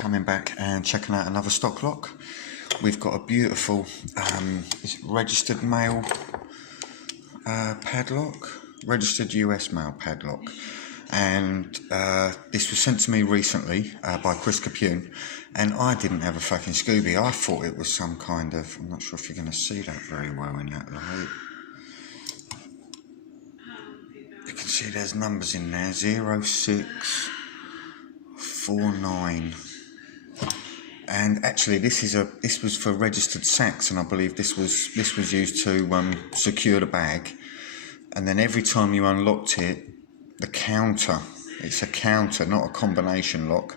Coming back and checking out another stock lock. We've got a beautiful is it registered mail padlock, registered US mail padlock, and this was sent to me recently by Chris Capune, and I didn't have a fucking Scooby. I thought it was some kind of, I'm not sure if you're going to see that very well in that light. You can see there's numbers in there, 0649. And actually, this was for registered sacks, and I believe this was used to secure the bag. And then every time you unlocked it, the counter, it's a counter, not a combination lock.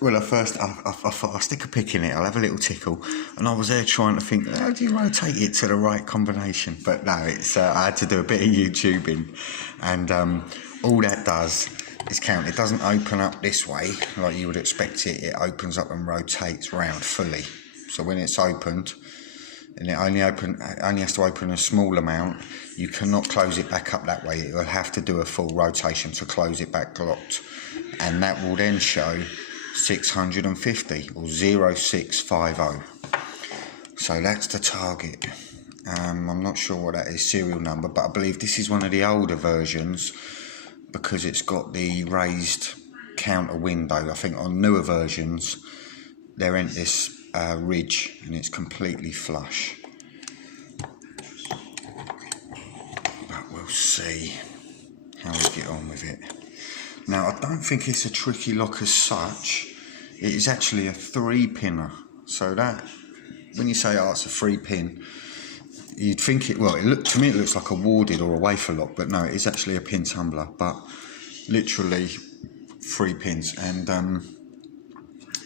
Well, at first I thought I'll stick a pick in it, I'll have a little tickle, and I was there trying to think, how do you rotate it to the right combination? But no, it's I had to do a bit of YouTubing, and all that does is count. It doesn't open up this way like you would expect it. It opens up and rotates round fully. So when it's opened, and it only has to open a small amount, you cannot close it back up that way. It will have to do a full rotation to close it back locked, and that will then show 650 or 0650. So that's the target. I'm not sure what that is, serial number, but I believe this is one of the older versions, because it's got the raised counter window. I think on newer versions there ain't this ridge, and it's completely flush. But we'll see how we get on with it. Now, I don't think it's a tricky lock as such. It is actually a 3-pinner. So that, when you say, oh, it's a 3-pin, you'd think it, well, to me it looks like a warded or a wafer lock, but no, it is actually a pin tumbler, but literally 3 pins. And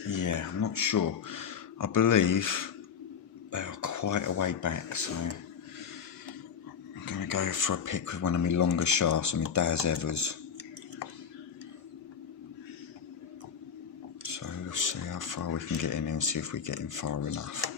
yeah, I'm not sure. I believe they are quite a way back, so I'm going to go for a pick with one of my longer shafts, and my Daz Evers. So we'll see how far we can get in and see if we get in far enough.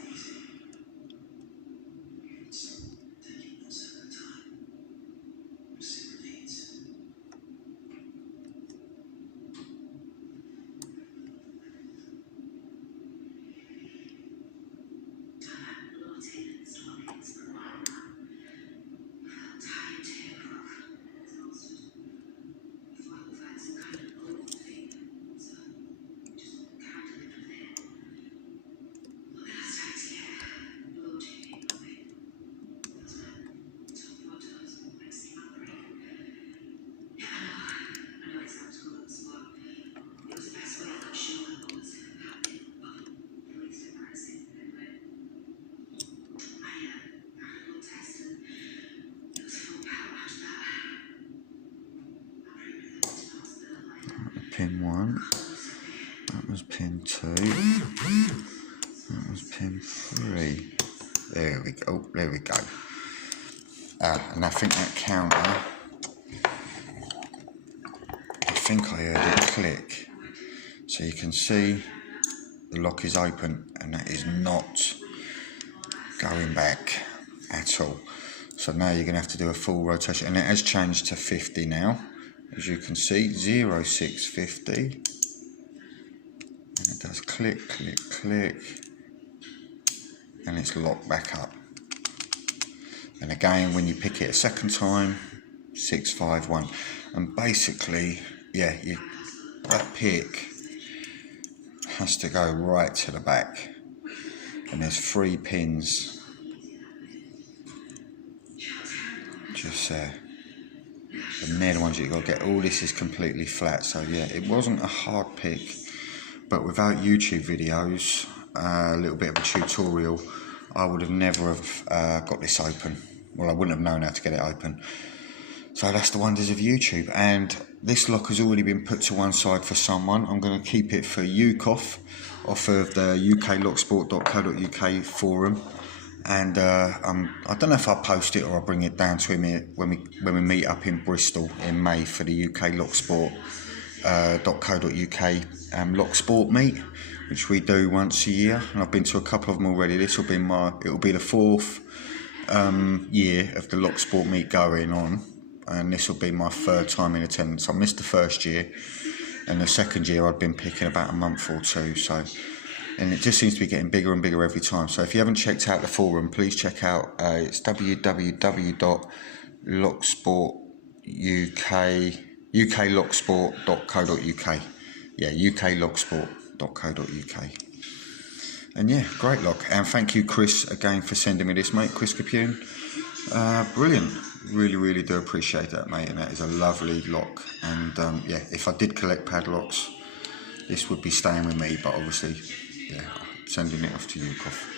Pin 1, that was pin 2, that was pin 3. There we go, there we go. And I think that counter, I think I heard it click. So you can see the lock is open, and that is not going back at all. So now you're going to have to do a full rotation, and it has changed to 50 now. As you can see, 0650, and it does click, click, click, and it's locked back up. And again, when you pick it a second time, 651. And basically, yeah, that pick has to go right to the back, and there's 3 pins just there. And they're the ones you've got to get. All this is completely flat, so yeah, it wasn't a hard pick, but without YouTube videos, a little bit of a tutorial, I would have never have got this open. Well, I wouldn't have known how to get it open. So that's the wonders of YouTube. And this lock has already been put to one side for someone. I'm going to keep it for UKOF off of the uklocksport.co.uk forum. And I don't know if I'll post it or I'll bring it down to him when we meet up in Bristol in May for the uklocksport.co.uk lock sport meet, which we do once a year, and I've been to a couple of them already. It'll be the 4th year of the lock sport meet going on, and this will be my 3rd time in attendance. I missed the first year, and the second year I'd been picking about a month or two. So, and it just seems to be getting bigger and bigger every time. So if you haven't checked out the forum, please check out. It's www.locksportuk.uklocksport.co.uk. Yeah, uklocksport.co.uk. And yeah, great lock. And thank you, Chris, again for sending me this, mate. Chris Capune. Brilliant. Really do appreciate that, mate. And that is a lovely lock. And yeah, if I did collect padlocks, this would be staying with me. But obviously, yeah, sending it off to you, Koff.